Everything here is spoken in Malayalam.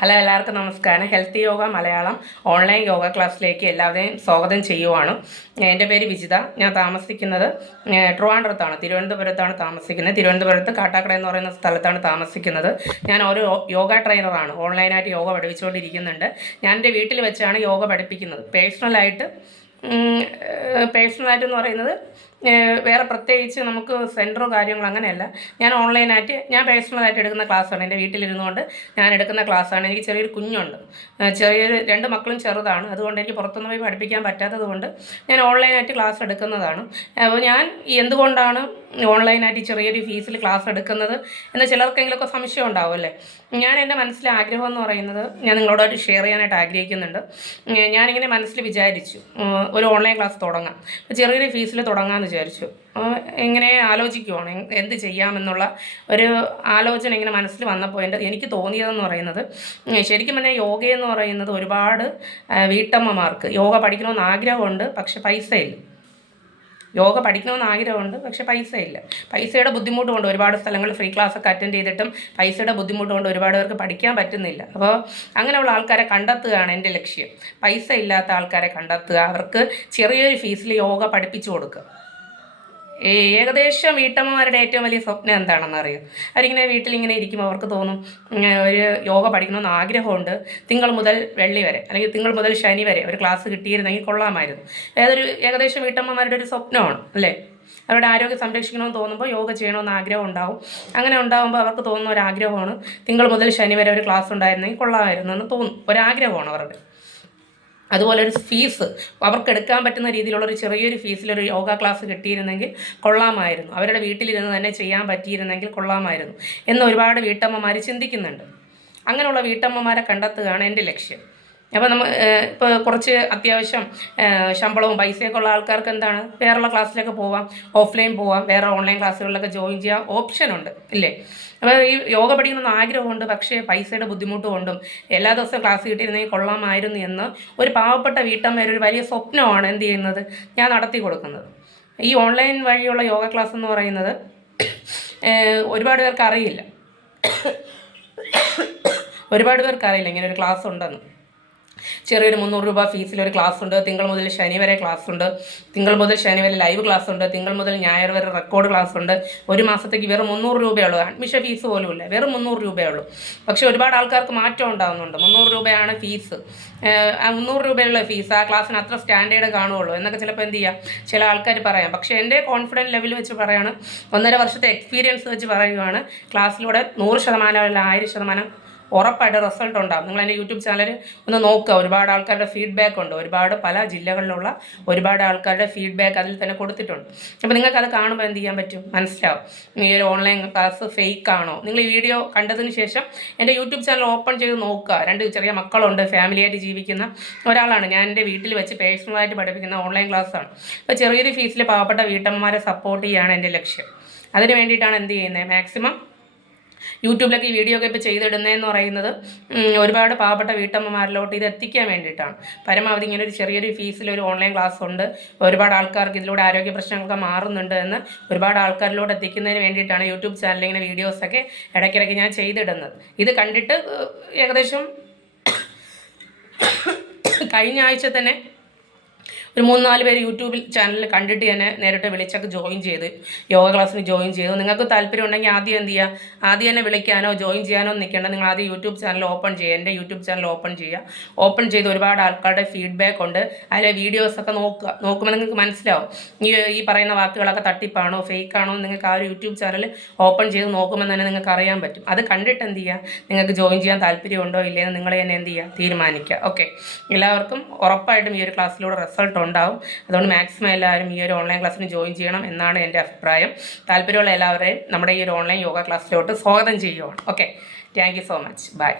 ഹലോ, എല്ലാവർക്കും നമസ്കാരം. ഹെൽത്തി യോഗ മലയാളം ഓൺലൈൻ യോഗ ക്ലാസ്സിലേക്ക് എല്ലാവരെയും സ്വാഗതം ചെയ്യുവാണ്. എൻ്റെ പേര് വിജിത. ഞാൻ താമസിക്കുന്നത് ട്രിവാൻഡ്രത്താണ്, തിരുവനന്തപുരത്താണ് താമസിക്കുന്നത്. തിരുവനന്തപുരത്ത് കാട്ടാക്കട എന്ന് പറയുന്ന സ്ഥലത്താണ് താമസിക്കുന്നത്. ഞാൻ ഒരു യോഗ ട്രെയിനറാണ്. ഓൺലൈനായിട്ട് യോഗ പഠിപ്പിച്ചുകൊണ്ടിരിക്കുന്നുണ്ട്. ഞാൻ എൻ്റെ വീട്ടിൽ വെച്ചാണ് യോഗ പഠിപ്പിക്കുന്നത്. പേഴ്സണലായിട്ടെന്ന് പറയുന്നത് വേറെ പ്രത്യേകിച്ച് നമുക്ക് സെൻറ്ററോ കാര്യങ്ങളോ അങ്ങനെയല്ല. ഞാൻ പേഴ്സണലായിട്ട് എടുക്കുന്ന ക്ലാസ്സാണ്. എൻ്റെ വീട്ടിലിരുന്നുകൊണ്ട് ഞാൻ എടുക്കുന്ന ക്ലാസ്സാണ്. എനിക്ക് ചെറിയൊരു കുഞ്ഞുണ്ട്. രണ്ട് മക്കളും ചെറുതാണ്. അതുകൊണ്ട് എനിക്ക് പുറത്തൊന്നും പോയി പഠിപ്പിക്കാൻ പറ്റാത്തത് കൊണ്ട് ഞാൻ ഓൺലൈനായിട്ട് ക്ലാസ് എടുക്കുന്നതാണ്. അപ്പോൾ ഞാൻ എന്തുകൊണ്ടാണ് ഓൺലൈനായിട്ട് ചെറിയൊരു ഫീസിൽ ക്ലാസ് എടുക്കുന്നത് എന്ന് ചിലർക്കെങ്കിലുമൊക്കെ സംശയം ഉണ്ടാവുമല്ലേ. ഞാൻ എൻ്റെ മനസ്സിലെ ആഗ്രഹം എന്ന് പറയുന്നത് ഞാൻ നിങ്ങളോടായിട്ട് ഷെയർ ചെയ്യാനായിട്ട് ആഗ്രഹിക്കുന്നുണ്ട്. ഞാനിങ്ങനെ മനസ്സിൽ വിചാരിച്ചു ഒരു ഓൺലൈൻ ക്ലാസ് തുടങ്ങാം, ചെറിയൊരു ഫീസിൽ തുടങ്ങാമെന്ന് വിചാരിച്ചു. ഇങ്ങനെ ആലോചിക്കുവാണ് എന്ത് ചെയ്യാമെന്നുള്ള ഒരു ആലോചന ഇങ്ങനെ മനസ്സിൽ വന്നപ്പോൾ എനിക്ക് തോന്നിയതെന്ന് പറയുന്നത്, ശരിക്കും പറഞ്ഞാൽ യോഗയെന്ന് പറയുന്നത് ഒരുപാട് വീട്ടമ്മമാർക്ക് യോഗ പഠിക്കണമെന്ന് ആഗ്രഹമുണ്ട്, പക്ഷെ പൈസയില്ല. യോഗ പഠിക്കണമെന്ന് ആഗ്രഹമുണ്ട്, പക്ഷെ പൈസയില്ല. പൈസയുടെ ബുദ്ധിമുട്ട് കൊണ്ട് ഒരുപാട് സ്ഥലങ്ങളിൽ ഫ്രീ ക്ലാസ്സൊക്കെ അറ്റൻഡ് ചെയ്തിട്ടും പൈസയുടെ ബുദ്ധിമുട്ട് കൊണ്ട് ഒരുപാട് പേർക്ക് പഠിക്കാൻ പറ്റുന്നില്ല. അപ്പോൾ അങ്ങനെയുള്ള ആൾക്കാരെ കണ്ടെത്തുകയാണ് എൻ്റെ ലക്ഷ്യം. പൈസ ഇല്ലാത്ത ആൾക്കാരെ കണ്ടെത്തുക, അവർക്ക് ചെറിയൊരു ഫീസിൽ യോഗ പഠിപ്പിച്ചു കൊടുക്കുക. ഏകദേശം വീട്ടമ്മമാരുടെ ഏറ്റവും വലിയ സ്വപ്നം എന്താണെന്ന് അറിയും. അവരിങ്ങനെ വീട്ടിലിങ്ങനെ ഇരിക്കുമ്പോൾ അവർക്ക് തോന്നും ഒരു യോഗ പഠിക്കണമെന്ന് ആഗ്രഹമുണ്ട്. തിങ്കൾ മുതൽ വെള്ളി വരെ അല്ലെങ്കിൽ തിങ്കൾ മുതൽ ശനി വരെ ഒരു ക്ലാസ് കിട്ടിയിരുന്നെങ്കിൽ കൊള്ളാമായിരുന്നു. ഏകദേശം വീട്ടമ്മമാരുടെ ഒരു സ്വപ്നമാണ് അല്ലേ. അവരുടെ ആരോഗ്യം സംരക്ഷിക്കണമെന്ന് തോന്നുമ്പോൾ യോഗ ചെയ്യണമെന്ന് ആഗ്രഹം ഉണ്ടാവും. അങ്ങനെ ഉണ്ടാകുമ്പോൾ അവർക്ക് തോന്നുന്ന ഒരാഗ്രഹമാണ് തിങ്കൾ മുതൽ ശനി വരെ ഒരു ക്ലാസ് ഉണ്ടായിരുന്നെങ്കിൽ കൊള്ളാമായിരുന്നു എന്ന് തോന്നും. ഒരാഗ്രഹമാണ് അവരുടെ. അതുപോലെ ഒരു ഫീസ് അവർക്ക് എടുക്കാൻ പറ്റുന്ന രീതിയിലുള്ള ഒരു ചെറിയൊരു ഫീസിലൊരു യോഗ ക്ലാസ് കിട്ടിയിരുന്നെങ്കിൽ കൊള്ളാമായിരുന്നു, അവരുടെ വീട്ടിലിരുന്ന് തന്നെ ചെയ്യാൻ പറ്റിയിരുന്നെങ്കിൽ കൊള്ളാമായിരുന്നു എന്ന് ഒരുപാട് വീട്ടമ്മമാർ ചിന്തിക്കുന്നുണ്ട്. അങ്ങനെയുള്ള വീട്ടമ്മമാരെ കണ്ടെത്തുകയാണ് എൻ്റെ ലക്ഷ്യം. അപ്പോൾ ഇപ്പോൾ കുറച്ച് അത്യാവശ്യം ശമ്പളവും പൈസയൊക്കെ ഉള്ള ആൾക്കാർക്ക് എന്താണ്, വേറെയുള്ള ക്ലാസ്സിലൊക്കെ പോവാം, ഓഫ്ലൈൻ പോവാം, വേറെ ഓൺലൈൻ ക്ലാസ്സുകളിലൊക്കെ ജോയിൻ ചെയ്യാൻ ഓപ്ഷനുണ്ട് ഇല്ലേ. അപ്പോൾ ഈ യോഗ പഠിക്കണമെന്ന് ആഗ്രഹമുണ്ട്, പക്ഷേ പൈസയുടെ ബുദ്ധിമുട്ട് കൊണ്ടും എല്ലാ ദിവസവും ക്ലാസ് കിട്ടിയിരുന്നെങ്കിൽ കൊള്ളാമായിരുന്നു എന്ന് ഒരു പാവപ്പെട്ട വീട്ടമ്മയുടെ ഒരു വലിയ സ്വപ്നമാണ് എന്ത് ചെയ്യുന്നത്, ഞാൻ നടത്തി കൊടുക്കുന്നത്. ഈ ഓൺലൈൻ വഴിയുള്ള യോഗ ക്ലാസ് എന്ന് പറയുന്നത് ഒരുപാട് പേർക്ക് അറിയില്ല ഇങ്ങനെ ഒരു ക്ലാസ് ഉണ്ടെന്ന്. ചെറിയൊരു 300 രൂപ ഫീസിലൊരു ക്ലാസ് ഉണ്ട്. തിങ്കൾ മുതൽ ശനി വരെ ക്ലാസ് ഉണ്ട്. തിങ്കൾ മുതൽ ശനി വരെ ലൈവ് ക്ലാസ് ഉണ്ട്. തിങ്കൾ മുതൽ ഞായർ വരെ റെക്കോർഡ് ക്ലാസ് ഉണ്ട്. ഒരു മാസത്തേക്ക് വെറും 300 രൂപയുള്ളൂ. അഡ്മിഷൻ ഫീസ് പോലും ഇല്ല, വെറും 300 രൂപയുള്ളൂ. പക്ഷേ ഒരുപാട് ആൾക്കാർക്ക് മാറ്റം ഉണ്ടാകുന്നുണ്ട്. 300 രൂപയാണ് ഫീസ്. ആ 300 രൂപയുള്ള ഫീസ് ആ ക്ലാസ്സിന് അത്ര സ്റ്റാൻഡേർഡ് കാണുകയുള്ളൂ എന്നൊക്കെ ചിലപ്പോൾ എന്ത് ചെയ്യുക ചില ആൾക്കാർ പറയാം. പക്ഷേ എൻ്റെ കോൺഫിഡൻറ്റ് ലെവൽ വെച്ച് പറയുകയാണ്, 1.5 വർഷത്തെ എക്സ്പീരിയൻസ് വെച്ച് പറയുകയാണ്, ക്ലാസ്സിലൂടെ 100% അല്ല 1000% ഉറപ്പായിട്ട് റിസൾട്ട് ഉണ്ടാകും. നിങ്ങൾ എൻ്റെ യൂട്യൂബ് ചാനൽ ഒന്ന് നോക്കുക. ഒരുപാട് ആൾക്കാരുടെ ഫീഡ്ബാക്ക് ഉണ്ട്. പല ജില്ലകളിലുള്ള ഒരുപാട് ആൾക്കാരുടെ ഫീഡ്ബാക്ക് അതിൽ തന്നെ കൊടുത്തിട്ടുണ്ട്. അപ്പോൾ നിങ്ങൾക്ക് അത് കാണുമ്പോൾ എന്ത് ചെയ്യാൻ പറ്റും, മനസ്സിലാവും ഈ ഒരു ഓൺലൈൻ ക്ലാസ് ഫേക്ക് ആണോ. നിങ്ങൾ ഈ വീഡിയോ കണ്ടതിന് ശേഷം എൻ്റെ യൂട്യൂബ് ചാനൽ ഓപ്പൺ ചെയ്ത് നോക്കുക. 2 ചെറിയ മക്കളുണ്ട്, ഫാമിലിയായിട്ട് ജീവിക്കുന്ന ഒരാളാണ് ഞാൻ. എൻ്റെ വീട്ടിൽ വെച്ച് പേഴ്സണലായിട്ട് പഠിപ്പിക്കുന്ന ഓൺലൈൻ ക്ലാസ്സാണ്. അപ്പോൾ ചെറിയൊരു ഫീസിൽ പാവപ്പെട്ട വീട്ടമ്മമാരെ സപ്പോർട്ട് ചെയ്യുകയാണ് എൻ്റെ ലക്ഷ്യം. അതിന് വേണ്ടിയിട്ടാണ് എന്ത് ചെയ്യുന്നത്, മാക്സിമം യൂട്യൂബിലൊക്കെ ഈ വീഡിയോ ഒക്കെ ഇപ്പോൾ ചെയ്തിടുന്നതെന്ന് പറയുന്നത് ഒരുപാട് പാവപ്പെട്ട വീട്ടമ്മമാരിലോട്ട് ഇത് എത്തിക്കാൻ വേണ്ടിയിട്ടാണ്. പരമാവധി ഇങ്ങനെ ഒരു ചെറിയൊരു ഫീസിലൊരു ഓൺലൈൻ ക്ലാസ് ഉണ്ട്, ഒരുപാട് ആൾക്കാർക്ക് ഇതിലൂടെ ആരോഗ്യ പ്രശ്നങ്ങളൊക്കെ മാറുന്നുണ്ട് എന്ന് ഒരുപാട് ആൾക്കാരിലോട്ട് എത്തിക്കുന്നതിന് വേണ്ടിയിട്ടാണ് യൂട്യൂബ് ചാനലിൽ ഇങ്ങനെ വീഡിയോസൊക്കെ ഇടയ്ക്കിടയ്ക്ക് ഞാൻ ചെയ്തിടുന്നത്. ഇത് കണ്ടിട്ട് ഏകദേശം കഴിഞ്ഞ ആഴ്ച തന്നെ ഒരു 3-4 പേര് യൂട്യൂബിൽ ചാനലിൽ കണ്ടിട്ട് തന്നെ നേരിട്ട് വിളിച്ചൊക്കെ ജോയിൻ ചെയ്ത് യോഗ ക്ലാസ്സിന് ജോയിൻ ചെയ്തു. നിങ്ങൾക്ക് താല്പര്യം ഉണ്ടെങ്കിൽ ആദ്യം എന്ത് ചെയ്യുക, ആദ്യം തന്നെ വിളിക്കാനോ ജോയിൻ ചെയ്യാനോ നിൽക്കേണ്ട. നിങ്ങൾ ആദ്യം യൂട്യൂബ് ചാനൽ ഓപ്പൺ ചെയ്യുക. എൻ്റെ യൂട്യൂബ് ചാനൽ ഓപ്പൺ ചെയ്ത് ഒരുപാട് ആൾക്കാരുടെ ഫീഡ്ബാക്ക് ഉണ്ട്. അതിലെ വീഡിയോസൊക്കെ നോക്കുമ്പോൾ നിങ്ങൾക്ക് മനസ്സിലാവും ഈ പറയുന്ന വാക്കുകളൊക്കെ തട്ടിപ്പാണോ ഫേക്കാണോ എന്ന് നിങ്ങൾക്ക് ആ ഒരു യൂട്യൂബ് ചാനൽ ഓപ്പൺ ചെയ്ത് നോക്കുമ്പോൾ തന്നെ നിങ്ങൾക്ക് അറിയാൻ പറ്റും. അത് കണ്ടിട്ട് എന്ത് ചെയ്യുക, നിങ്ങൾക്ക് ജോയിൻ ചെയ്യാൻ താല്പര്യമുണ്ടോ ഇല്ലയെന്ന് നിങ്ങൾ തന്നെ എന്ത് ചെയ്യുക, തീരുമാനിക്കുക. ഓക്കെ, എല്ലാവർക്കും ഉറപ്പായിട്ടും ഈ ഒരു ക്ലാസ്സിലൂടെ റിസൾട്ട് ഉണ്ടാവും. അതുകൊണ്ട് മാക്സിമം എല്ലാവരും ഈ ഒരു ഓൺലൈൻ ക്ലാസ്സിന് ജോയിൻ ചെയ്യണം എന്നാണ് എൻ്റെ അഭിപ്രായം. താല്പര്യമുള്ള എല്ലാവരെയും നമ്മുടെ ഈ ഒരു ഓൺലൈൻ യോഗ ക്ലാസ്സിലോട്ട് സ്വാഗതം ചെയ്യുവാണ്. Okay, thank you so much. By.